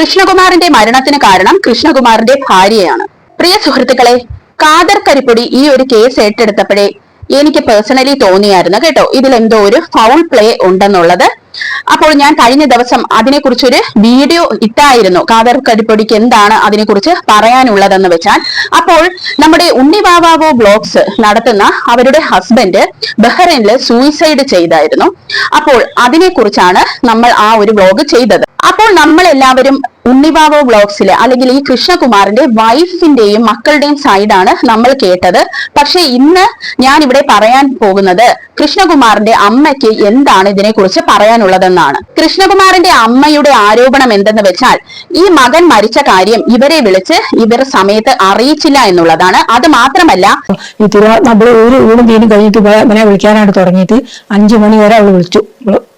കൃഷ്ണകുമാറിന്റെ മരണത്തിന് കാരണം കൃഷ്ണകുമാറിന്റെ ഭാര്യയാണ്. പ്രിയ സുഹൃത്തുക്കളെ, ഖാദർ കരിപ്പൊടി ഈ ഒരു കേസ് ഏറ്റെടുത്തപ്പോഴേ എനിക്ക് പേഴ്സണലി തോന്നിയായിരുന്നു കേട്ടോ, ഇതിലെന്തോ ഒരു ഫൗൾ പ്ലേ ഉണ്ടെന്നുള്ളത്. അപ്പോൾ ഞാൻ കഴിഞ്ഞ ദിവസം അതിനെക്കുറിച്ചൊരു വീഡിയോ ഇട്ടായിരുന്നു. ഖാദർ കരിപ്പൊടിക്ക് എന്താണ് അതിനെക്കുറിച്ച് പറയാനുള്ളതെന്ന് വെച്ചാൽ, അപ്പോൾ നമ്മുടെ ഉണ്ണിവാവാവോ ബ്ലോഗ്സ് നടത്തുന്ന അവരുടെ ഹസ്ബൻഡ് ബഹ്റൈനില് സൂയിസൈഡ് ചെയ്തായിരുന്നു. അപ്പോൾ അതിനെക്കുറിച്ചാണ് നമ്മൾ ആ ഒരു വ്ലോഗ് ചെയ്തത്. അപ്പോൾ നമ്മൾ എല്ലാവരും ഉണ്ണിവാവോ വ്ലോഗ്സിലെ അല്ലെങ്കിൽ ഈ കൃഷ്ണകുമാറിന്റെ വൈഫിന്റെയും മക്കളുടെയും സൈഡാണ് നമ്മൾ കേട്ടത്. പക്ഷെ ഇന്ന് ഞാൻ ഇവിടെ പറയാൻ പോകുന്നത് കൃഷ്ണകുമാറിന്റെ അമ്മയ്ക്ക് എന്താണ് ഇതിനെക്കുറിച്ച് പറയാനുള്ളതെന്നാണ്. കൃഷ്ണകുമാറിന്റെ അമ്മയുടെ ആരോപണം എന്തെന്ന് വെച്ചാൽ, ഈ മകൻ മരിച്ച കാര്യം ഇവരെ വിളിച്ച് ഇവർ സമയത്ത് അറിയിച്ചില്ല എന്നുള്ളതാണ്. അത് മാത്രമല്ല, നമ്മള് ഒരു ഊണും തീനും കഴിഞ്ഞിട്ട് ഇവനെ വിളിക്കാനായിട്ട് തുടങ്ങിയിട്ട് 5 മണി വരെ അവള് വിളിച്ചു.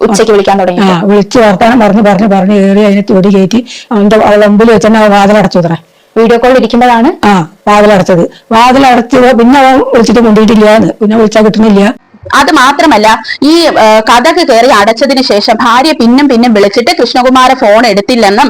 ഉച്ചയ്ക്ക് വിളിക്കാൻ തുടങ്ങി. വിളിച്ച് വർത്താനം പറഞ്ഞു കയറി അതിനെ തൊടി കയറ്റി അവളുടെ മുമ്പിൽ വെച്ച് തന്നെ വാതിലടച്ചു ഇത്ര. വീഡിയോ കോൾ ഇരിക്കുമ്പോഴാണ് വാതിലടച്ചത്. പിന്നെ അവൻ വിളിച്ചിട്ട് കൊണ്ടിട്ടില്ലാന്ന്, പിന്നെ വിളിച്ചാൽ കിട്ടുന്നില്ല. അത് മാത്രമല്ല, ഈ കഥക് കയറി അടച്ചതിന് ശേഷം ഭാര്യ പിന്നും വിളിച്ചിട്ട് കൃഷ്ണകുമാരെ ഫോൺ എടുത്തില്ലെന്നും,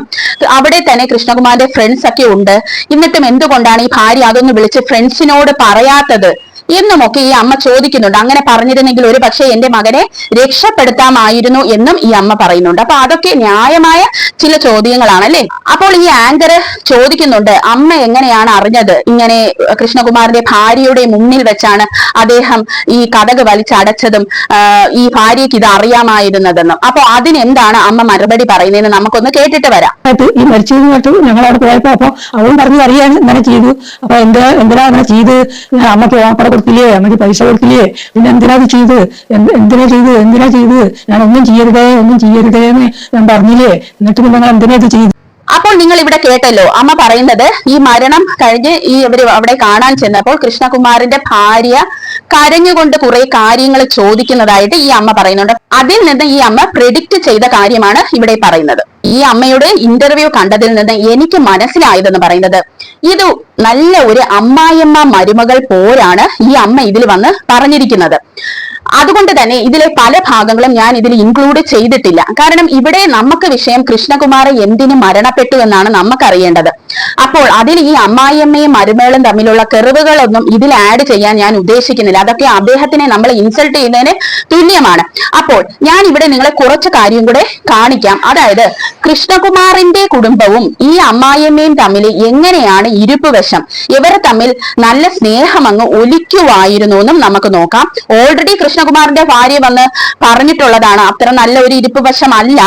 അവിടെ തന്നെ കൃഷ്ണകുമാറിന്റെ ഫ്രണ്ട്സ് ഒക്കെ ഉണ്ട്, എന്നിട്ടും എന്തുകൊണ്ടാണ് ഈ ഭാര്യ അതൊന്ന് വിളിച്ച് ഫ്രണ്ട്സിനോട് പറയാത്തത് എന്നുമൊക്കെ ഈ അമ്മ ചോദിക്കുന്നുണ്ട്. അങ്ങനെ പറഞ്ഞിരുന്നെങ്കിൽ ഒരു പക്ഷേ എന്റെ മകനെ രക്ഷപ്പെടുത്താമായിരുന്നു എന്നും ഈ അമ്മ പറയുന്നുണ്ട്. അപ്പൊ അതൊക്കെ ന്യായമായ ചില ചോദ്യങ്ങളാണല്ലേ. അപ്പോൾ ഈ ആങ്കർ ചോദിക്കുന്നുണ്ട്, അമ്മ എങ്ങനെയാണ് അറിഞ്ഞത് ഇങ്ങനെ കൃഷ്ണകുമാറിന്റെ ഭാര്യയുടെ മുന്നിൽ വെച്ചാണ് അദ്ദേഹം ഈ കഥക് വലിച്ചടച്ചതും ഈ ഭാര്യയ്ക്ക് ഇത് അറിയാമായിരുന്നതെന്നും. അപ്പൊ അതിനെന്താണ് അമ്മ മറുപടി പറയുന്നതെന്ന് നമുക്കൊന്ന് കേട്ടിട്ട് വരാം. ഈ മരിച്ചത് കേട്ടു ഞങ്ങളവിടെ പോയപ്പോ അപ്പൊ അവളും പറഞ്ഞു അറിയാൻ ഇങ്ങനെ ചെയ്തു. അപ്പൊ എന്തിനാ അങ്ങനെ ചെയ്ത്? അമ്മക്ക് ഓപ്പറ കൊടുക്കില്ലേ, അമ്മക്ക് പൈസ കൊടുക്കില്ലേ, പിന്നെ എന്തിനാ ചെയ്ത്? എന്തിനാ ചെയ്ത്? ഞാൻ ഒന്നും ചെയ്യരുതേ എന്ന് ഞാൻ പറഞ്ഞില്ലേ, എന്നിട്ട് പിന്നെ നിങ്ങൾ എന്തിനാ ഇത് ചെയ്ത്? അപ്പോൾ നിങ്ങൾ ഇവിടെ കേട്ടല്ലോ അമ്മ പറയുന്നത്, ഈ മരണം കഴിഞ്ഞ് ഇവര് അവിടെ കാണാൻ ചെന്നപ്പോൾ കൃഷ്ണകുമാറിന്റെ ഭാര്യ കരഞ്ഞുകൊണ്ട് കുറെ കാര്യങ്ങൾ ചോദിക്കുന്നതായിട്ട് ഈ അമ്മ പറയുന്നുണ്ട്. അതിൽ നിന്ന് ഈ അമ്മ പ്രെഡിക്റ്റ് ചെയ്ത കാര്യമാണ് ഇവിടെ പറയുന്നത്. ഈ അമ്മയുടെ ഇന്റർവ്യൂ കണ്ടതിൽ നിന്ന് എനിക്ക് മനസ്സിലായതെന്ന് പറയുന്നത്, ഇത് നല്ല ഒരു അമ്മായിയമ്മ മരുമകൾ പോരാണ് ഈ അമ്മ ഇതിൽ വന്ന് പറഞ്ഞിരിക്കുന്നത്. അതുകൊണ്ട് തന്നെ ഇതിലെ പല ഭാഗങ്ങളും ഞാൻ ഇതിൽ ഇൻക്ലൂഡ് ചെയ്തിട്ടില്ല. കാരണം ഇവിടെ നമുക്ക് വിഷയം കൃഷ്ണകുമാർ എന്തിന് മരണപ്പെട്ടു എന്നാണ് നമുക്കറിയേണ്ടത്. അപ്പോൾ അതിൽ ഈ അമ്മായിയമ്മയും മരുമകളും തമ്മിലുള്ള കെറിവുകളൊന്നും ഇതിൽ ആഡ് ചെയ്യാൻ ഞാൻ ഉദ്ദേശിക്കുന്നില്ല. അതൊക്കെ അദ്ദേഹത്തിനെ നമ്മൾ ഇൻസൾട്ട് ചെയ്യുന്നതിന് തുല്യമാണ്. അപ്പോൾ ഞാൻ ഇവിടെ നിങ്ങളെ കുറച്ച് കാര്യം കൂടെ കാണിക്കാം. അതായത് കൃഷ്ണകുമാറിന്റെ കുടുംബവും ഈ അമ്മായിയമ്മയും തമ്മിൽ എങ്ങനെയാണ് ഇരിപ്പുവശം, ഇവർ തമ്മിൽ നല്ല സ്നേഹം അങ്ങ് ഒലിക്കുവായിരുന്നു എന്നും നമുക്ക് നോക്കാം. ഓൾറെഡി കൃഷ്ണകുമാറിന്റെ ഭാര്യ വന്ന് പറഞ്ഞിട്ടുള്ളതാണ്, അത്ര നല്ല ഒരു ഇരിപ്പ് വശമല്ല.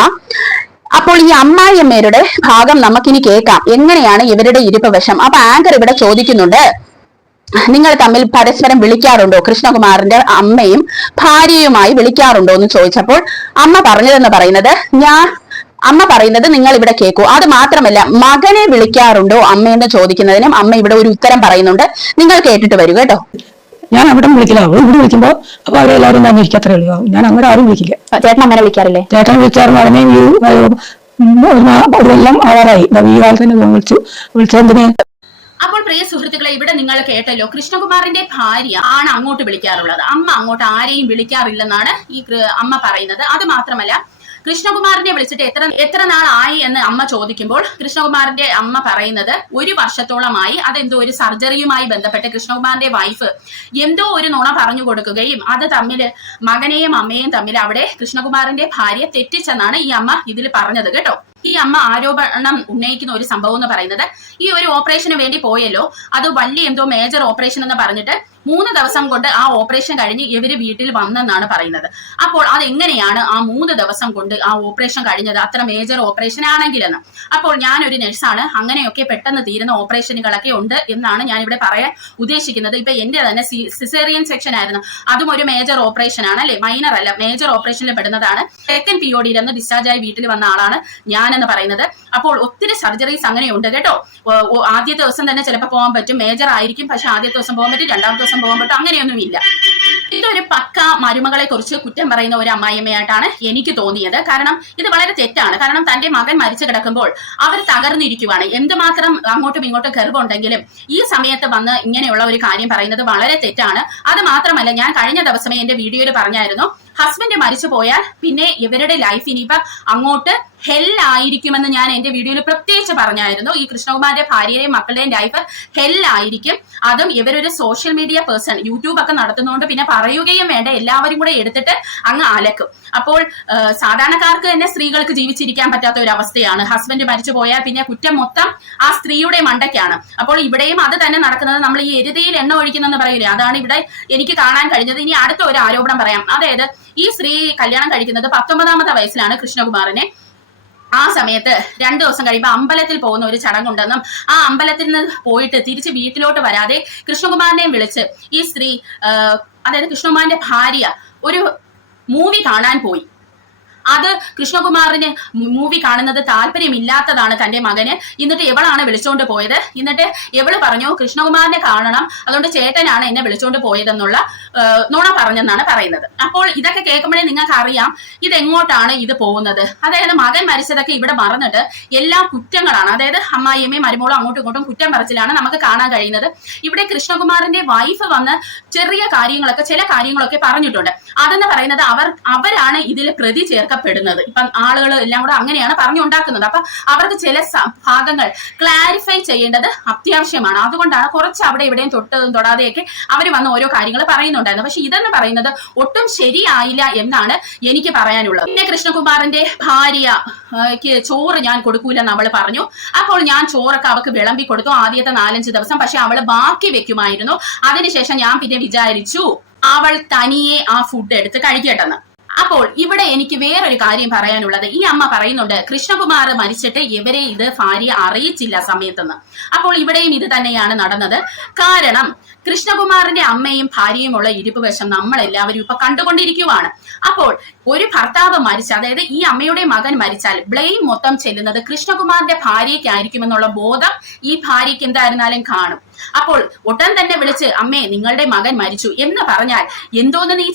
അപ്പോൾ ഈ അമ്മായിയമ്മയുടെ ഭാഗം നമുക്കിനി കേൾക്കാം, എങ്ങനെയാണ് ഇവരുടെ ഇരിപ്പ് വശം. അപ്പൊ ആങ്കർ ഇവിടെ ചോദിക്കുന്നുണ്ട്, നിങ്ങൾ തമ്മിൽ പരസ്പരം വിളിക്കാറുണ്ടോ? കൃഷ്ണകുമാറിന്റെ അമ്മയും ഭാര്യയുമായി വിളിക്കാറുണ്ടോ എന്ന് ചോദിച്ചപ്പോൾ അമ്മ പറയുന്നത് നിങ്ങൾ ഇവിടെ കേൾക്കൂ. അത് മാത്രമല്ല, മകനെ വിളിക്കാറുണ്ടോ അമ്മയെന്ന് ചോദിക്കുന്നതിനും അമ്മ ഇവിടെ ഒരു ഉത്തരം പറയുന്നുണ്ട്. നിങ്ങൾ കേട്ടിട്ട് വരൂ കേട്ടോ. ഞാൻ അവിടെ വിളിക്കില്ല, അവൾ ഇവിടെ വിളിക്കുമ്പോ അപ്പൊ അവരെല്ലാവരും തന്നെ ഇരിക്കത്രേ ഉള്ളൂ. ഞാൻ അങ്ങനെ ആരും വിളിക്കില്ല. ചേട്ടൻ അങ്ങനെ വിളിക്കാറില്ലേ? ചേട്ടൻ വിളിച്ചായിരുന്നു. അതിനെ ഒരു കൊല്ലം ആവാറായി. ഈ കാലത്ത് തന്നെ വിളിച്ചെന്തിന്. അപ്പോൾ പ്രിയ സുഹൃത്തുക്കളെ, ഇവിടെ നിങ്ങൾ കേട്ടല്ലോ, കൃഷ്ണകുമാറിന്റെ ഭാര്യ ആണ് അങ്ങോട്ട് വിളിക്കാറുള്ളത്. അമ്മ അങ്ങോട്ട് ആരെയും വിളിക്കാറില്ലെന്നാണ് ഈ അമ്മ പറയുന്നത്. അത് മാത്രമല്ല, കൃഷ്ണകുമാറിനെ വിളിച്ചിട്ട് എത്ര നാളായി എന്ന് അമ്മ ചോദിക്കുമ്പോൾ കൃഷ്ണകുമാറിന്റെ അമ്മ പറയുന്നത് 1 വർഷത്തോളമായി. അതെന്തോ ഒരു സർജറിയുമായി ബന്ധപ്പെട്ട് കൃഷ്ണകുമാറിന്റെ വൈഫ് എന്തോ ഒരു നുണ പറഞ്ഞു കൊടുക്കുകയും അത് തമ്മിൽ മകനെയും അമ്മയെയും തമ്മിൽ അവിടെ കൃഷ്ണകുമാറിന്റെ ഭാര്യ തെറ്റിച്ചെന്നാണ് ഈ അമ്മ ഇതിൽ പറഞ്ഞത് കേട്ടോ. ഈ അമ്മ ആരോപണം ഉന്നയിക്കുന്ന ഒരു സംഭവം എന്ന് പറയുന്നത്, ഈ ഒരു ഓപ്പറേഷന് വേണ്ടി പോയല്ലോ, അത് വലിയ എന്തോ മേജർ ഓപ്പറേഷൻ എന്ന് പറഞ്ഞിട്ട് 3 ദിവസം കൊണ്ട് ആ ഓപ്പറേഷൻ കഴിഞ്ഞ് ഇവര് വീട്ടിൽ വന്നെന്നാണ് പറയുന്നത്. അപ്പോൾ അതെങ്ങനെയാണ് ആ 3 ദിവസം കൊണ്ട് ആ ഓപ്പറേഷൻ കഴിഞ്ഞത്, അത്ര മേജർ ഓപ്പറേഷൻ ആണെങ്കിലെന്ന്. അപ്പോൾ ഞാനൊരു നഴ്സാണ്, അങ്ങനെയൊക്കെ പെട്ടെന്ന് തീരുന്ന ഓപ്പറേഷനുകളൊക്കെ ഉണ്ട് എന്നാണ് ഞാൻ ഇവിടെ പറയാൻ ഉദ്ദേശിക്കുന്നത്. ഇപ്പൊ എന്റെ തന്നെ സിസേറിയൻ സെക്ഷൻ ആയിരുന്നു, അതും ഒരു മേജർ ഓപ്പറേഷൻ ആണ് അല്ലെ, മൈനർ അല്ല, മേജർ ഓപ്പറേഷനിൽ പെടുന്നതാണ്. സെക്കൻഡ് POD നിന്ന് ഡിസ്ചാർജ് ആയി വീട്ടിൽ വന്ന ആളാണ് ഞാനെന്ന് പറയുന്നത്. അപ്പോൾ ഒത്തിരി സർജറീസ് അങ്ങനെയുണ്ട് കേട്ടോ. ആദ്യത്തെ ദിവസം തന്നെ ചിലപ്പോൾ പോകാൻ പറ്റും, മേജർ ആയിരിക്കും, പക്ഷെ ആദ്യത്തെ ദിവസം പോകാൻ പറ്റും, രണ്ടാമത്തെ ദിവസം പോകാൻ പറ്റും, അങ്ങനെയൊന്നും ഇല്ല. ഇതൊരു പക്ക മരുമകളെ കുറിച്ച് കുറ്റം പറയുന്ന ഒരു അമ്മായിയമ്മയായിട്ടാണ് എനിക്ക് തോന്നിയത്. കാരണം ഇത് വളരെ തെറ്റാണ്. കാരണം തന്റെ മകൻ മരിച്ചു കിടക്കുമ്പോൾ അവർ തകർന്നിരിക്കുവാണ്. എന്തുമാത്രം അങ്ങോട്ടും ഇങ്ങോട്ടും കെർവുണ്ടെങ്കിലും ഈ സമയത്ത് വന്ന് ഇങ്ങനെയുള്ള ഒരു കാര്യം പറയുന്നത് വളരെ തെറ്റാണ്. അത് മാത്രമല്ല, ഞാൻ കഴിഞ്ഞ ദിവസമേ എന്റെ വീഡിയോയിൽ പറഞ്ഞായിരുന്നു, ഹസ്ബൻഡ് മരിച്ചു പോയാൽ പിന്നെ ഇവരുടെ ലൈഫ് ഇനിയിപ്പോ അങ്ങോട്ട് ഹെല്ലായിരിക്കുമെന്ന് ഞാൻ എന്റെ വീഡിയോയിൽ പ്രത്യേകിച്ച് പറഞ്ഞായിരുന്നു. ഈ കൃഷ്ണകുമാറിന്റെ ഭാര്യയുടെയും മക്കളുടെയും ലൈഫ് ഹെല്ലായിരിക്കും. അതും ഇവരൊരു സോഷ്യൽ മീഡിയ പേഴ്സൺ, യൂട്യൂബ് ഒക്കെ നടത്തുന്നതുകൊണ്ട് പിന്നെ പറയുകയും വേണ്ട, എല്ലാവരും കൂടെ എടുത്തിട്ട് അങ്ങ് അലക്കും. അപ്പോൾ സാധാരണക്കാർക്ക് തന്നെ സ്ത്രീകൾക്ക് ജീവിച്ചിരിക്കാൻ പറ്റാത്ത ഒരു അവസ്ഥയാണ്. ഹസ്ബൻഡ് മരിച്ചു പോയാൽ പിന്നെ കുറ്റം മൊത്തം ആ സ്ത്രീയുടെ മണ്ടയ്ക്കാണ്. അപ്പോൾ ഇവിടെയും അത് തന്നെ നടക്കുന്നത്. നമ്മൾ ഈ എരുതിയിൽ എണ്ണ ഒഴിക്കുന്നെന്ന് പറയില്ലേ, അതാണ് ഇവിടെ എനിക്ക് കാണാൻ കഴിഞ്ഞത്. ഇനി അടുത്ത ഒരു ആരോപണം പറയാം. അതായത് ഈ സ്ത്രീ കല്യാണം കഴിക്കുന്നത് 19ാമത്തെ വയസ്സിലാണ് കൃഷ്ണകുമാറിനെ. ആ സമയത്ത് 2 ദിവസം കഴിയുമ്പോൾ അമ്പലത്തിൽ പോകുന്ന ഒരു ചടങ്ങുണ്ടെന്നും ആ അമ്പലത്തിൽ നിന്ന് പോയിട്ട് തിരിച്ച് വീട്ടിലോട്ട് വരാതെ കൃഷ്ണകുമാറിനെയും വിളിച്ച് ഈ സ്ത്രീ, അതായത് കൃഷ്ണകുമാറിന്റെ ഭാര്യ, ഒരു മൂവി കാണാൻ പോയി. അത് കൃഷ്ണകുമാറിന് മൂവി കാണുന്നത് താല്പര്യമില്ലാത്തതാണ് തന്റെ മകന്. എന്നിട്ട് എവളാണ് വിളിച്ചോണ്ട് പോയത്. എന്നിട്ട് എവള് പറഞ്ഞു കൃഷ്ണകുമാറിനെ കാണണം, അതുകൊണ്ട് ചേട്ടനാണ് എന്നെ വിളിച്ചോണ്ട് പോയതെന്നുള്ള നുണ പറഞ്ഞെന്നാണ് പറയുന്നത്. അപ്പോൾ ഇതൊക്കെ കേൾക്കുമ്പോഴേ നിങ്ങൾക്ക് അറിയാം ഇതെങ്ങോട്ടാണ് ഇത് പോകുന്നത്. അതായത് മകൻ മരിച്ചതൊക്കെ ഇവിടെ മറന്നിട്ട് എല്ലാ കുറ്റങ്ങളാണ്, അതായത് അമ്മായിയമ്മയും മരുമോളും അങ്ങോട്ടും ഇങ്ങോട്ടും കുറ്റം പറച്ചിലാണ് നമുക്ക് കാണാൻ കഴിയുന്നത്. ഇവിടെ കൃഷ്ണകുമാറിന്റെ വൈഫ് വന്ന് ചെറിയ കാര്യങ്ങളൊക്കെ, ചില കാര്യങ്ങളൊക്കെ പറഞ്ഞിട്ടുണ്ട്. അതെന്ന് പറയുന്നത് അവരാണ് ഇതിൽ പ്രതി ചേർക്കപ്പെടുന്നത്. ഇപ്പം ആളുകൾ എല്ലാം കൂടെ അങ്ങനെയാണ് പറഞ്ഞുണ്ടാക്കുന്നത്. അപ്പൊ അവർക്ക് ചില ഭാഗങ്ങൾ ക്ലാരിഫൈ ചെയ്യേണ്ടത് അത്യാവശ്യമാണ്. അതുകൊണ്ടാണ് കുറച്ച് അവിടെ ഇവിടെയും തൊടാതെയൊക്കെ അവർ വന്ന് ഓരോ കാര്യങ്ങൾ പറയുന്നുണ്ടായിരുന്നു. പക്ഷെ ഇതെന്ന് പറയുന്നത് ഒട്ടും ശരിയായില്ല എന്നാണ് എനിക്ക് പറയാനുള്ളത്. പിന്നെ കൃഷ്ണകുമാറിന്റെ ഭാര്യക്ക് ചോറ് ഞാൻ കൊടുക്കൂലെന്ന് അവള് പറഞ്ഞു. അപ്പോൾ ഞാൻ ചോറൊക്കെ അവൾക്ക് വിളമ്പി കൊടുത്തു ആദ്യത്തെ 4-5 ദിവസം. പക്ഷെ അവള് ബാക്കി വെക്കുമായിരുന്നു. അതിനുശേഷം ഞാൻ പിന്നെ വിചാരിച്ചു അവൾ തനിയെ ആ ഫുഡ് എടുത്ത് കഴിക്കട്ടെന്ന്. അപ്പോൾ ഇവിടെ എനിക്ക് വേറൊരു കാര്യം പറയാനുള്ളത്, ഈ അമ്മ പറയുന്നുണ്ട് കൃഷ്ണകുമാർ മരിച്ചിട്ട് ഇവരെ ഇത് ഭാര്യ അറിയിച്ചില്ല സമയത്തെന്ന്. അപ്പോൾ ഇവിടെയും ഇത് തന്നെയാണ് നടന്നത്. കാരണം കൃഷ്ണകുമാറിന്റെ അമ്മയും ഭാര്യയുമുള്ള ഇരിപ്പ് വശം നമ്മളെല്ലാവരും ഇപ്പൊ കണ്ടുകൊണ്ടിരിക്കുവാണ്. അപ്പോൾ ഒരു ഭർത്താവ് മരിച്ച, അതായത് ഈ അമ്മയുടെ മകൻ മരിച്ചാൽ ബ്ലെയിം മൊത്തം ചെല്ലുന്നത് കൃഷ്ണകുമാറിന്റെ ഭാര്യയ്ക്കായിരിക്കുമെന്നുള്ള ബോധം ഈ ഭാര്യയ്ക്ക് എന്തായിരുന്നാലും കാണും. അപ്പോൾ ഉടൻ തന്നെ വിളിച്ച് അമ്മേ നിങ്ങളുടെ മകൻ മരിച്ചു എന്ന് പറഞ്ഞാൽ എന്തോന്ന് നീ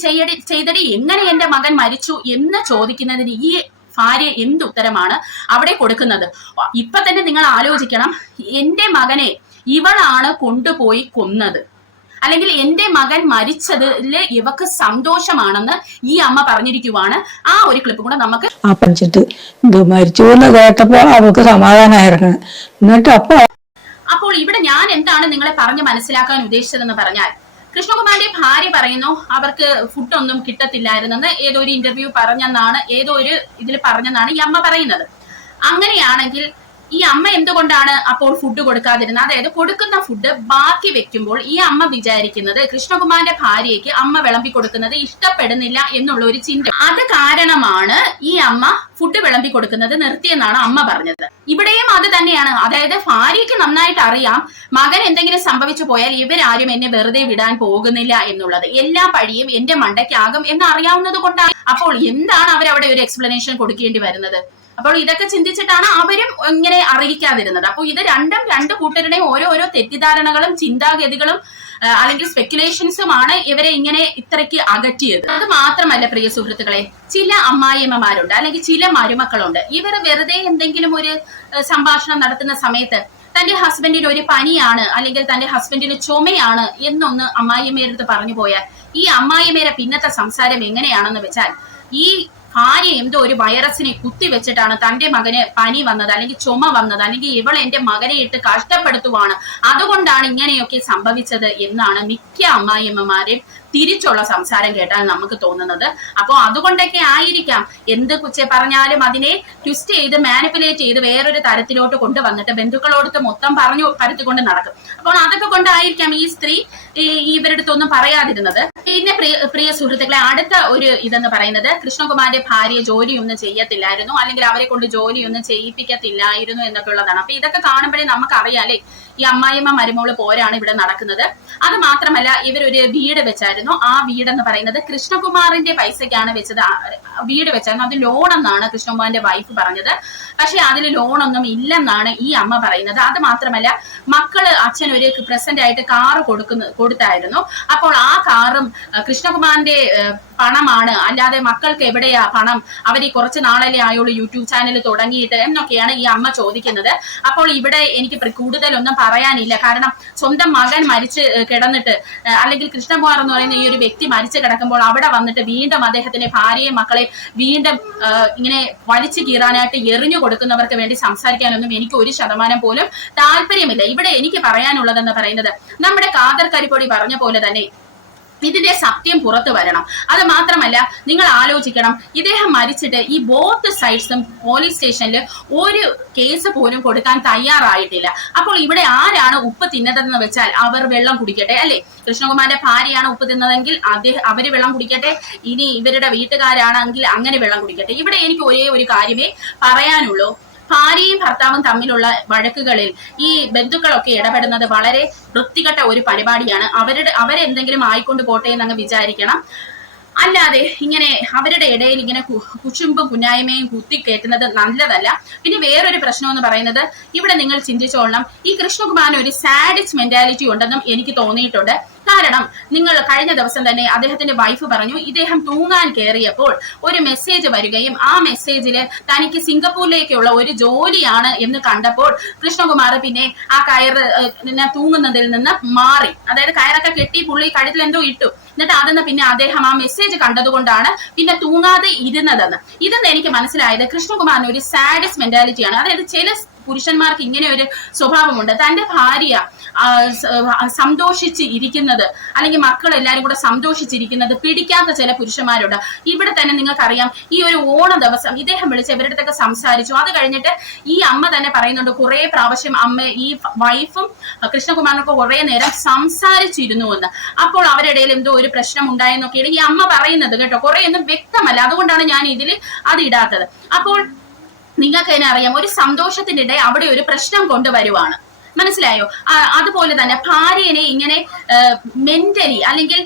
ചെയ്തടി, എങ്ങനെ എന്റെ മകൻ മരിച്ചു എന്ന് ചോദിക്കുന്നതിന് ഈ ഭാര്യ എന്തുത്തരമാണ് അവിടെ കൊടുക്കുന്നത്? ഇപ്പൊ തന്നെ നിങ്ങൾ ആലോചിക്കണം, എന്റെ മകനെ ഇവളാണ് കൊണ്ടുപോയി കൊന്നത്, അല്ലെങ്കിൽ എന്റെ മകൻ മരിച്ചതില് ഇവക്ക് സന്തോഷമാണെന്ന് ഈ അമ്മ പറഞ്ഞിരിക്കുവാണ്. ആ ഒരു ക്ലിപ്പ് കൂടെ നമുക്ക് പഠിച്ചിട്ട് ഇത് മരിച്ചു എന്ന് കേട്ടപ്പോൾ അവൾക്ക് സമാധാനമായിരുന്നു. എന്നിട്ട് അപ്പോൾ ഇവിടെ ഞാൻ എന്താണ് നിങ്ങളെ പറഞ്ഞ് മനസ്സിലാക്കാൻ ഉദ്ദേശിച്ചതെന്ന് പറഞ്ഞാൽ, കൃഷ്ണകുമാറിന്റെ ഭാര്യ പറയുന്നു അവർക്ക് ഫുഡൊന്നും കിട്ടത്തില്ലായിരുന്നെന്ന് ഏതോ ഒരു ഇന്റർവ്യൂ പറഞ്ഞെന്നാണ്, ഏതോ ഒരു ഇതിൽ പറഞ്ഞെന്നാണ് ഈ അമ്മ പറയുന്നത്. അങ്ങനെയാണെങ്കിൽ ഈ അമ്മ എന്തുകൊണ്ടാണ് അപ്പോൾ ഫുഡ് കൊടുക്കാതിരുന്നത്? അതായത് കൊടുക്കുന്ന ഫുഡ് ബാക്കി വെക്കുമ്പോൾ ഈ അമ്മ വിചാരിക്കുന്നത് കൃഷ്ണകുമാറിന്റെ ഭാര്യയ്ക്ക് അമ്മ വിളമ്പി കൊടുക്കുന്നത് ഇഷ്ടപ്പെടുന്നില്ല എന്നുള്ള ഒരു ചിന്ത. അത് കാരണമാണ് ഈ അമ്മ ഫുഡ് വിളമ്പി കൊടുക്കുന്നത് നിർത്തിയെന്നാണ് അമ്മ പറഞ്ഞത്. ഇവിടെയും അത് തന്നെയാണ്. അതായത് ഭാര്യയ്ക്ക് നന്നായിട്ട് അറിയാം മകൻ എന്തെങ്കിലും സംഭവിച്ചു പോയാൽ ഇവരാരും എന്നെ വെറുതെ വിടാൻ പോകുന്നില്ല എന്നുള്ളത്. എല്ലാ പഴിയും എന്റെ മണ്ടയ്ക്കാകും എന്ന് അറിയാവുന്നത് കൊണ്ടാണ്. അപ്പോൾ എന്താണ് അവരവിടെ ഒരു എക്സ്പ്ലനേഷൻ കൊടുക്കേണ്ടി വരുന്നത്? അപ്പോൾ ഇതൊക്കെ ചിന്തിച്ചിട്ടാണ് അവരും ഇങ്ങനെ അറിയിക്കാതിരുന്നത്. അപ്പോൾ ഇത് രണ്ട് കൂട്ടരുടെയും ഓരോരോ തെറ്റിദ്ധാരണകളും ചിന്താഗതികളും അല്ലെങ്കിൽ സ്പെക്കുലേഷൻസുമാണ് ഇവരെ ഇങ്ങനെ ഇത്രയ്ക്ക് അകറ്റിയത്. അത് മാത്രമല്ല പ്രിയ സുഹൃത്തുക്കളെ, ചില അമ്മായിയമ്മമാരുണ്ട് അല്ലെങ്കിൽ ചില മരുമക്കളുണ്ട്, ഇവർ വെറുതെ എന്തെങ്കിലും ഒരു സംഭാഷണം നടത്തുന്ന സമയത്ത് തന്റെ ഹസ്ബൻഡിന് ഒരു പനിയാണ് അല്ലെങ്കിൽ തന്റെ ഹസ്ബൻഡിന് ചുമയാണ് എന്നൊന്ന് അമ്മായിയമ്മയുടെ പറഞ്ഞു പോയാൽ ഈ അമ്മായിയമ്മയുടെ പിന്നത്തെ സംസാരം എങ്ങനെയാണെന്ന് വെച്ചാൽ, ഈ ഭാര്യ എന്തോ ഒരു വൈറസിനെ കുത്തിവെച്ചിട്ടാണ് തന്റെ മകന് പനി വന്നത് അല്ലെങ്കിൽ ചുമ വന്നത്, അല്ലെങ്കിൽ ഇവൾ എന്റെ മകനെ ഇട്ട് കഷ്ടപ്പെടുത്തുവാണ്, അതുകൊണ്ടാണ് ഇങ്ങനെയൊക്കെ സംഭവിച്ചത് എന്നാണ് മിക്ക അമ്മായിയമ്മമാരെയും തിരിച്ചുള്ള സംസാരം കേട്ടാൽ നമുക്ക് തോന്നുന്നത്. അപ്പോൾ അതുകൊണ്ടൊക്കെ ആയിരിക്കാം എന്ത് പറഞ്ഞാലും അതിനെ ട്വിസ്റ്റ് ചെയ്ത് മാനിപ്പുലേറ്റ് ചെയ്ത് വേറൊരു തരത്തിലോട്ട് കൊണ്ടുവന്നിട്ട് ബന്ധുക്കളോടത്ത് മൊത്തം പറഞ്ഞു പരത്തിക്കൊണ്ട് നടക്കും. അപ്പോൾ അതൊക്കെ കൊണ്ടായിരിക്കാം ഈ സ്ത്രീ ഇവരുടെ അടുത്തൊന്നും പറയാതിരുന്നത്. പിന്നെ പ്രിയ സുഹൃത്തുക്കളെ, അടുത്ത ഒരു ഇതെന്ന് പറയുന്നത് കൃഷ്ണകുമാറിന്റെ ഭാര്യ ജോലിയൊന്നും ചെയ്യത്തില്ലായിരുന്നു അല്ലെങ്കിൽ അവരെ കൊണ്ട് ജോലിയൊന്നും ചെയ്യിപ്പിക്കത്തില്ലായിരുന്നു എന്നൊക്കെ ഉള്ളതാണ്. അപ്പൊ ഇതൊക്കെ കാണുമ്പോഴേ നമുക്കറിയാലേ ഈ അമ്മായിയമ്മ മരുമോള് പോരാണ് ഇവിടെ നടക്കുന്നത്. അത് മാത്രമല്ല ഇവരൊരു വീട് വെച്ചായിരുന്നു. ആ വീടെന്ന് പറയുന്നത് കൃഷ്ണകുമാറിന്റെ പൈസക്കാണ് വെച്ചത്. വീട് വെച്ചായിരുന്നു, അത് ലോൺ എന്നാണ് കൃഷ്ണകുമാറിന്റെ വൈഫ് പറഞ്ഞത്. പക്ഷെ അതിൽ ലോണൊന്നും ഇല്ലെന്നാണ് ഈ അമ്മ പറയുന്നത്. അത് മാത്രമല്ല മക്കള് അച്ഛൻ ഒരു പ്രസന്റ് ആയിട്ട് കാറ് കൊടുത്തായിരുന്നു. അപ്പോൾ ആ കാറും കൃഷ്ണകുമാറിന്റെ പണമാണ്, അല്ലാതെ മക്കൾക്ക് എവിടെയാ പണം, അവർ കുറച്ച് നാളല്ലേ ആയുള്ളൂ യൂട്യൂബ് ചാനൽ തുടങ്ങിയിട്ട് എന്നൊക്കെയാണ് ഈ അമ്മ ചോദിക്കുന്നത്. അപ്പോൾ ഇവിടെ എനിക്ക് കൂടുതലൊന്നും പറയാനില്ല. കാരണം സ്വന്തം മകൻ മരിച്ച് കിടന്നിട്ട്, അല്ലെങ്കിൽ കൃഷ്ണകുമാർ എന്ന് പറയുന്ന ഈ ഒരു വ്യക്തി മരിച്ചു കിടക്കുമ്പോൾ അവിടെ വന്നിട്ട് വീണ്ടും അദ്ദേഹത്തിന്റെ ഭാര്യയും മക്കളെ വീണ്ടും ഇങ്ങനെ വലിച്ചു കീറാനായിട്ട് എറിഞ്ഞു കൊടുക്കുന്നവർക്ക് വേണ്ടി സംസാരിക്കാനൊന്നും എനിക്ക് 1% പോലും താല്പര്യമില്ല. ഇവിടെ എനിക്ക് പറയാനുള്ളതെന്ന് പറയുന്നത്, നമ്മുടെ ഖാദർ കരിപ്പൊടി പറഞ്ഞ പോലെ തന്നെ ഇതിന്റെ സത്യം പുറത്തു വരണം. അത് മാത്രമല്ല, നിങ്ങൾ ആലോചിക്കണം, ഇദ്ദേഹം മരിച്ചിട്ട് ഈ ബോത്ത് സൈഡ്സും പോലീസ് സ്റ്റേഷനിൽ ഒരു കേസ് പോലും കൊടുക്കാൻ തയ്യാറായിട്ടില്ല. അപ്പോൾ ഇവിടെ ആരാണ് ഉപ്പ് തിന്നതെന്ന് വെച്ചാൽ അവർ വെള്ളം കുടിക്കട്ടെ, അല്ലെ? കൃഷ്ണകുമാറിന്റെ ഭാര്യയാണ് ഉപ്പ് തിന്നതെങ്കിൽ അവര് വെള്ളം കുടിക്കട്ടെ, ഇനി ഇവരുടെ വീട്ടുകാരാണെങ്കിൽ അങ്ങനെ വെള്ളം കുടിക്കട്ടെ. ഇവിടെ എനിക്ക് ഒരേ ഒരു കാര്യമേ പറയാനുള്ളൂ. ഭാര്യയും ഭർത്താവും തമ്മിലുള്ള വഴക്കുകളിൽ ഈ ബന്ധുക്കളൊക്കെ ഇടപെടുന്നത് വളരെ വൃത്തികെട്ട ഒരു പരിപാടിയാണ്. അവരെന്തെങ്കിലും ആയിക്കൊണ്ട് പോട്ടെ എന്നങ്ങ് വിചാരിക്കണം. അല്ലാതെ ഇങ്ങനെ അവരുടെ ഇടയിൽ ഇങ്ങനെ കുശുമ്പും കുന്നായ്മയും കുത്തിക്കയറ്റുന്നത് നല്ലതല്ല. പിന്നെ വേറൊരു പ്രശ്നം എന്ന് പറയുന്നത്, ഇവിടെ നിങ്ങൾ ചിന്തിച്ചോളണം, ഈ കൃഷ്ണകുമാറിന് ഒരു സാഡിസ്റ്റ് മെന്റാലിറ്റി ഉണ്ടെന്നും എനിക്ക് തോന്നിയിട്ടുണ്ട്. കാരണം നിങ്ങൾ കഴിഞ്ഞ ദിവസം തന്നെ അദ്ദേഹത്തിന്റെ വൈഫ് പറഞ്ഞു, ഇദ്ദേഹം തൂങ്ങാൻ കയറിയപ്പോൾ ഒരു മെസ്സേജ് വരികയും ആ മെസ്സേജില് തനിക്ക് സിംഗപ്പൂരിലേക്കുള്ള ഒരു ജോലിയാണ് എന്ന് കണ്ടപ്പോൾ കൃഷ്ണകുമാർ പിന്നെ ആ കയറ് തൂങ്ങുന്നതിൽ നിന്ന് മാറി. അതായത് കയറൊക്കെ കെട്ടി പുള്ളി കഴുത്തിൽ എന്തോ ഇട്ടു, എന്നിട്ട് അതെന്ന് പിന്നെ അദ്ദേഹം ആ മെസ്സേജ് കണ്ടതുകൊണ്ടാണ് പിന്നെ തൂങ്ങാതെ ഇരുന്നതെന്ന്. ഇതെന്ന് എനിക്ക് മനസ്സിലായത് കൃഷ്ണകുമാറിന് ഒരു സാഡിസ്റ്റ് മെന്റാലിറ്റിയാണ്. അതായത് ചില പുരുഷന്മാർക്ക് ഇങ്ങനെ ഒരു സ്വഭാവമുണ്ട്. തന്റെ ഭാര്യ സന്തോഷിച്ച് ഇരിക്കുന്നത്, അല്ലെങ്കിൽ മക്കൾ എല്ലാവരും കൂടെ സന്തോഷിച്ചിരിക്കുന്നത് പിടിക്കാത്ത ചില പുരുഷന്മാരുണ്ട്. ഇവിടെ തന്നെ നിങ്ങൾക്കറിയാം, ഈ ഒരു ഓണ ദിവസം ഇദ്ദേഹം വിളിച്ച് ഇവരുടെ അടുത്തൊക്കെ സംസാരിച്ചു. അത് കഴിഞ്ഞിട്ട് ഈ അമ്മ തന്നെ പറയുന്നുണ്ട്, കുറെ പ്രാവശ്യം അമ്മ ഈ വൈഫും കൃഷ്ണകുമാറിനൊക്കെ കുറെ നേരം സംസാരിച്ചിരുന്നു എന്ന്. അപ്പോൾ അവരുടെ എന്തോ ഒരു പ്രശ്നം ഉണ്ടായെന്നൊക്കെയാണ് ഈ അമ്മ പറയുന്നത് കേട്ടോ. കുറെ ഒന്നും വ്യക്തമല്ല, അതുകൊണ്ടാണ് ഞാൻ ഇതിൽ അത് ഇടാത്തത്. അപ്പോൾ നിങ്ങൾക്ക് തന്നെ അറിയാം, ഒരു സന്തോഷത്തിനിടെ അവിടെ ഒരു പ്രശ്നം കൊണ്ടുവരുവാണ്. മനസ്സിലായോ? അതുപോലെ തന്നെ ഭാര്യനെ ഇങ്ങനെ മെന്റലി അല്ലെങ്കിൽ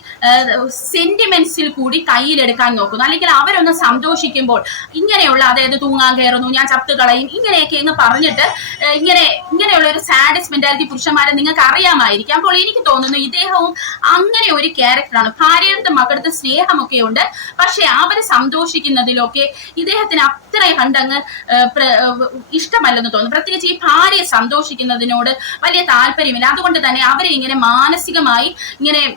സെന്റിമെന്റ്സിൽ കൂടി കയ്യിലെടുക്കാൻ നോക്കുന്നു. അല്ലെങ്കിൽ അവരൊന്ന് സന്തോഷിക്കുമ്പോൾ ഇങ്ങനെയുള്ള, അതായത് തൂങ്ങാൻ കയറുന്നു, ഞാൻ ചത്തുകളയും, ഇങ്ങനെയൊക്കെ എന്ന് പറഞ്ഞിട്ട് ഇങ്ങനെയുള്ള ഒരു സാഡിസ്റ്റ് മെന്റാലിറ്റി പുരുഷന്മാരെ നിങ്ങൾക്ക് അറിയാമായിരിക്കും. അപ്പോൾ എനിക്ക് തോന്നുന്നു ഇദ്ദേഹവും അങ്ങനെ ഒരു ക്യാരക്ടറാണ്. ഭാര്യയുടെ മക്കളുടെ സ്നേഹമൊക്കെ ഉണ്ട്, പക്ഷെ അവർ സന്തോഷിക്കുന്നതിലൊക്കെ ഇദ്ദേഹത്തിന് അത്ര കണ്ടങ്ങ് ഇഷ്ടമല്ലെന്ന് തോന്നുന്നു. പ്രത്യേകിച്ച് ഈ ഭാര്യ സന്തോഷിക്കുന്നതിനോട് വലിയ താല്പര്യമില്ല. അതുകൊണ്ട് തന്നെ അവരെ ഇങ്ങനെ മാനസികമായി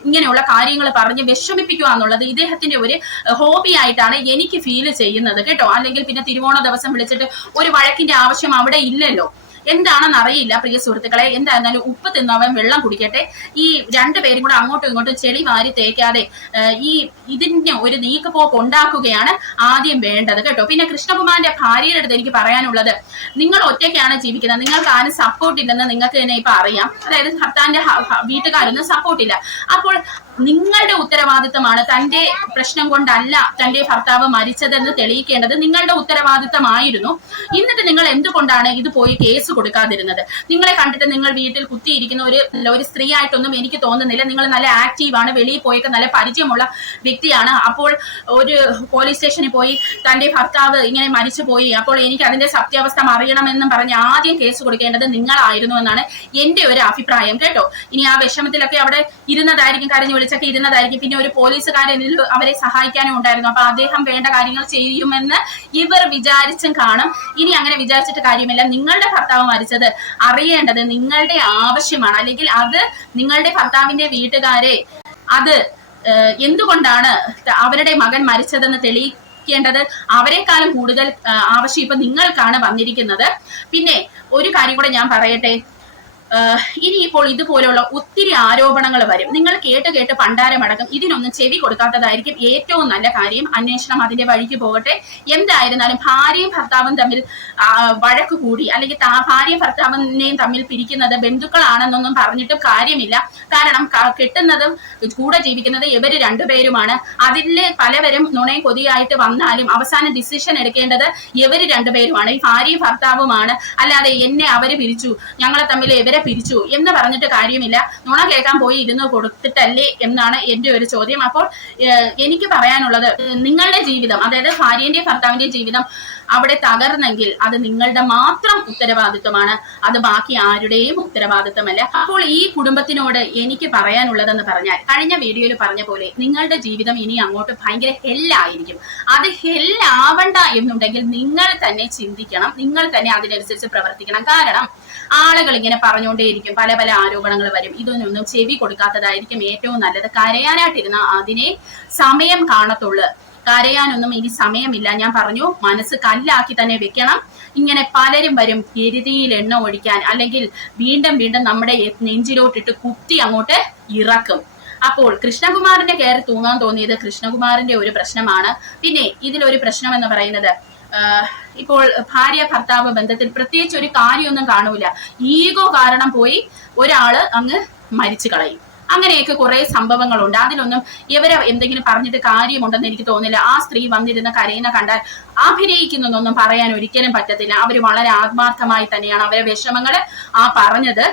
ഇങ്ങനെയുള്ള കാര്യങ്ങൾ പറഞ്ഞ് വിഷമിപ്പിക്കുക എന്നുള്ളത് ഇദ്ദേഹത്തിന്റെ ഒരു ഹോബി ആയിട്ടാണ് എനിക്ക് ഫീൽ ചെയ്യുന്നത് കേട്ടോ. അല്ലെങ്കിൽ പിന്നെ തിരുവോണ ദിവസം വിളിച്ചിട്ട് ഒരു വഴക്കിന്റെ ആവശ്യം അവിടെ ഇല്ലല്ലോ. എന്താണെന്ന് അറിയില്ല പ്രിയ സുഹൃത്തുക്കളെ. എന്തായിരുന്നാലും ഉപ്പ് തിന്നവൻ വെള്ളം കുടിക്കട്ടെ. ഈ രണ്ടുപേരും കൂടെ അങ്ങോട്ടും ഇങ്ങോട്ടും ചെളി വാരി തേക്കാതെ ഇതിന് ഒരു നീക്കുപോക്ക് ഉണ്ടാക്കുകയാണ് ആദ്യം വേണ്ടത് കേട്ടോ. പിന്നെ കൃഷ്ണകുമാറിന്റെ ഭാര്യയുടെ അടുത്ത് എനിക്ക് പറയാനുള്ളത്, നിങ്ങൾ ഒറ്റയ്ക്കാണ് ജീവിക്കുന്നത്, നിങ്ങൾക്ക് ആരും സപ്പോർട്ട് ഇല്ലെന്ന് നിങ്ങൾക്ക് തന്നെ ഇപ്പൊ അറിയാം. അതായത് ഭർത്താവിന്റെ വീട്ടുകാരൊന്നും സപ്പോർട്ടില്ല. അപ്പോൾ നിങ്ങളുടെ ഉത്തരവാദിത്തമാണ്. തന്റെ പ്രശ്നം കൊണ്ടല്ല തന്റെ ഭർത്താവ് മരിച്ചതെന്ന് തെളിയിക്കേണ്ടത് നിങ്ങളുടെ ഉത്തരവാദിത്തമായിരുന്നു. എന്നിട്ട് നിങ്ങൾ എന്തുകൊണ്ടാണ് ഇത് പോയി കേസ് കൊടുക്കാതിരുന്നത്? നിങ്ങളെ കണ്ടിട്ട് നിങ്ങൾ വീട്ടിൽ കുത്തിയിരിക്കുന്ന ഒരു സ്ത്രീ ആയിട്ടൊന്നും എനിക്ക് തോന്നുന്നില്ല. നിങ്ങൾ നല്ല ആക്റ്റീവാണ്, വെളിയിൽ പോയൊക്കെ നല്ല പരിചയമുള്ള വ്യക്തിയാണ്. അപ്പോൾ ഒരു പോലീസ് സ്റ്റേഷനിൽ പോയി തന്റെ ഭർത്താവ് ഇങ്ങനെ മരിച്ചു പോയി, അപ്പോൾ എനിക്ക് അതിന്റെ സത്യാവസ്ഥ അറിയണമെന്നും പറഞ്ഞ് ആദ്യം കേസ് കൊടുക്കേണ്ടത് നിങ്ങളായിരുന്നു എന്നാണ് എന്റെ ഒരു അഭിപ്രായം കേട്ടോ. ഇനി ആ വിഷമത്തിലൊക്കെ അവിടെ ഇരുന്നതായിരിക്കും, കരഞ്ഞു വിളിച്ചൊക്കെ ഇരുന്നതായിരിക്കും. പിന്നെ ഒരു പോലീസുകാരൻ അവരെ സഹായിക്കാനും ഉണ്ടായിരുന്നു. അപ്പൊ അദ്ദേഹം വേണ്ട കാര്യങ്ങൾ ചെയ്യുമെന്ന് ഇവർ വിചാരിച്ചും കാണും. ഇനി അങ്ങനെ വിചാരിച്ചിട്ട് കാര്യമില്ല. നിങ്ങളുടെ ഭർത്താവ് മരിച്ചത് അറിയേണ്ടത് നിങ്ങളുടെ ആവശ്യമാണ്. അല്ലെങ്കിൽ അത് നിങ്ങളുടെ ഭർത്താവിന്റെ വീട്ടുകാരെ അത് എന്തുകൊണ്ടാണ് അവരുടെ മകൻ മരിച്ചതെന്ന് തെളിയിക്കേണ്ടത് അവരെക്കാളും കൂടുതൽ ആവശ്യം ഇപ്പൊ നിങ്ങൾക്കാണ് വന്നിരിക്കുന്നത്. പിന്നെ ഒരു കാര്യം കൂടെ ഞാൻ പറയട്ടെ, ഇനിയിപ്പോൾ ഇതുപോലുള്ള ഒത്തിരി ആരോപണങ്ങൾ വരും. നിങ്ങൾ കേട്ട് പണ്ടാരമടക്കം ഇതിനൊന്നും ചെവി കൊടുക്കാത്തതായിരിക്കും ഏറ്റവും നല്ല കാര്യം. അന്വേഷണം അതിന്റെ വഴിക്ക് പോകട്ടെ. എന്തായിരുന്നാലും ഭാര്യയും ഭർത്താവും തമ്മിൽ വഴക്ക് കൂടി, അല്ലെങ്കിൽ ഭാര്യയും ഭർത്താവിനെയും തമ്മിൽ പിരിക്കുന്നത് ബന്ധുക്കളാണെന്നൊന്നും പറഞ്ഞിട്ടും കാര്യമില്ല. കാരണം കെട്ടുന്നതും കൂടെ ജീവിക്കുന്നത് ഇവര് രണ്ടുപേരുമാണ്. അതിലെ പലവരും നുണയും കൊതിയായിട്ട് വന്നാലും അവസാനം ഡിസിഷൻ എടുക്കേണ്ടത് ഇവര് രണ്ടുപേരുമാണ്, ഈ ഭാര്യയും ഭർത്താവുമാണ്. അല്ലാതെ എന്നെ അവര് പിരിച്ചു, ഞങ്ങളെ തമ്മിൽ ഇവരെ അവരെ പിരിച്ചു എന്ന് പറഞ്ഞിട്ട് കാര്യമില്ല. നുണ കേൾക്കാൻ പോയി ഇരുന്ന് കൊടുത്തിട്ടല്ലേ എന്നാണ് എന്റെ ഒരു ചോദ്യം. അപ്പോൾ എനിക്ക് പറയാനുള്ളത്, നിങ്ങളുടെ ജീവിതം, അതായത് ഭാര്യന്റെയും ഭർത്താവിന്റെയും ജീവിതം അവിടെ തകർന്നെങ്കിൽ അത് നിങ്ങളുടെ മാത്രം ഉത്തരവാദിത്വമാണ്, അത് ബാക്കി ആരുടെയും ഉത്തരവാദിത്വമല്ല. അപ്പോൾ ഈ കുടുംബത്തിനോട് എനിക്ക് പറയാനുള്ളതെന്ന് പറഞ്ഞാൽ, കഴിഞ്ഞ വീഡിയോയിൽ പറഞ്ഞ പോലെ നിങ്ങളുടെ ജീവിതം ഇനി അങ്ങോട്ട് ഭയങ്കര ഹെല്ലായിരിക്കും. അത് ഹെല്ലാവണ്ട എന്നുണ്ടെങ്കിൽ നിങ്ങൾ തന്നെ ചിന്തിക്കണം, നിങ്ങൾ തന്നെ അതിനനുസരിച്ച് പ്രവർത്തിക്കണം. കാരണം ആളുകൾ ഇങ്ങനെ പറഞ്ഞുകൊണ്ടേയിരിക്കും, പല പല ആരോപണങ്ങൾ വരും. ഇതൊന്നും ചെവി കൊടുക്കാത്തതായിരിക്കും ഏറ്റവും നല്ലത്. കരയാനായിട്ടിരുന്ന അതിനെ സമയം കാണത്തുള്ളൂ. കരയാനൊന്നും ഇനി സമയമില്ല. ഞാൻ പറഞ്ഞു, മനസ്സ് കല്ലാക്കി തന്നെ വെക്കണം. ഇങ്ങനെ പലരും വരും എരുതിയിൽ എണ്ണ ഒഴിക്കാൻ, അല്ലെങ്കിൽ വീണ്ടും വീണ്ടും നമ്മുടെ നെഞ്ചിലോട്ടിട്ട് കുത്തി അങ്ങോട്ട് ഇറക്കും. അപ്പോൾ കൃഷ്ണകുമാറിന്റെ കയറി തൂങ്ങാൻ തോന്നിയത് കൃഷ്ണകുമാറിന്റെ ഒരു പ്രശ്നമാണ്. പിന്നെ ഇതിലൊരു പ്രശ്നം എന്ന് പറയുന്നത്, ഇപ്പോൾ ഭാര്യ ഭർത്താവ് ബന്ധത്തിൽ പ്രത്യേകിച്ച് ഒരു കാര്യമൊന്നും കാണൂല. ഈഗോ കാരണം പോയി ഒരാള് അങ്ങ് മരിച്ചു കളയും. അങ്ങനെയൊക്കെ കുറെ സംഭവങ്ങളുണ്ട്. അതിലൊന്നും ഇവരെ എന്തെങ്കിലും പറഞ്ഞിട്ട് കാര്യമുണ്ടെന്ന് എനിക്ക് തോന്നില്ല. ആ സ്ത്രീ വന്നിരുന്ന കരയുന്ന കണ്ടാൽ അഭിനയിക്കുന്നൊന്നും പറയാൻ ഒരിക്കലും പറ്റത്തില്ല. അവര് വളരെ ആത്മാർത്ഥമായി തന്നെയാണ് അവരെ വിഷമങ്ങള് പറഞ്ഞത്.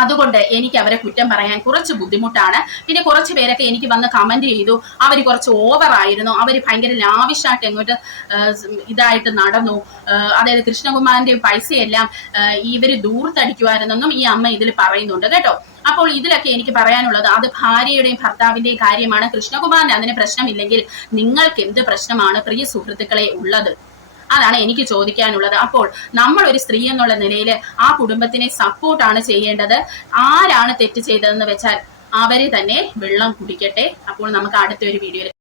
അതുകൊണ്ട് എനിക്ക് അവരെ കുറ്റം പറയാൻ കുറച്ച് ബുദ്ധിമുട്ടാണ്. പിന്നെ കുറച്ച് പേരൊക്കെ എനിക്ക് വന്ന് കമന്റ് ചെയ്തു, അവർ കുറച്ച് ഓവർ ആയിരുന്നു, അവർ ഭയങ്കര ലാവിഷായിട്ട് എങ്ങോട്ട് ഇതായിട്ട് നടന്നു, അതായത് കൃഷ്ണകുമാറിന്റെ പൈസയെല്ലാം ഇവര് ദൂർത്തടിക്കുമായിരുന്നെന്നും ഈ അമ്മ ഇതിൽ പറയുന്നുണ്ട് കേട്ടോ. അപ്പോൾ ഇതിലൊക്കെ എനിക്ക് പറയാനുള്ളത്, അത് ഭാര്യയുടെയും ഭർത്താവിന്റെയും കാര്യമാണ്. കൃഷ്ണകുമാറിന് അതിന് പ്രശ്നമില്ലെങ്കിൽ നിങ്ങൾക്ക് എന്ത് പ്രശ്നമാണ് പ്രിയ സുഹൃത്തുക്കളെ ഉള്ളത്? അതാണ് എനിക്ക് ചോദിക്കാനുള്ളത്. അപ്പോൾ നമ്മൾ ഒരു സ്ത്രീ എന്നുള്ള നിലയിൽ ആ കുടുംബത്തിനെ സപ്പോർട്ടാണ് ചെയ്യേണ്ടത്. ആരാണ് തെറ്റ് ചെയ്തതെന്ന് വെച്ചാൽ അവര് തന്നെ വെള്ളം കുടിക്കട്ടെ. അപ്പോൾ നമുക്ക് അടുത്തൊരു വീഡിയോയിൽ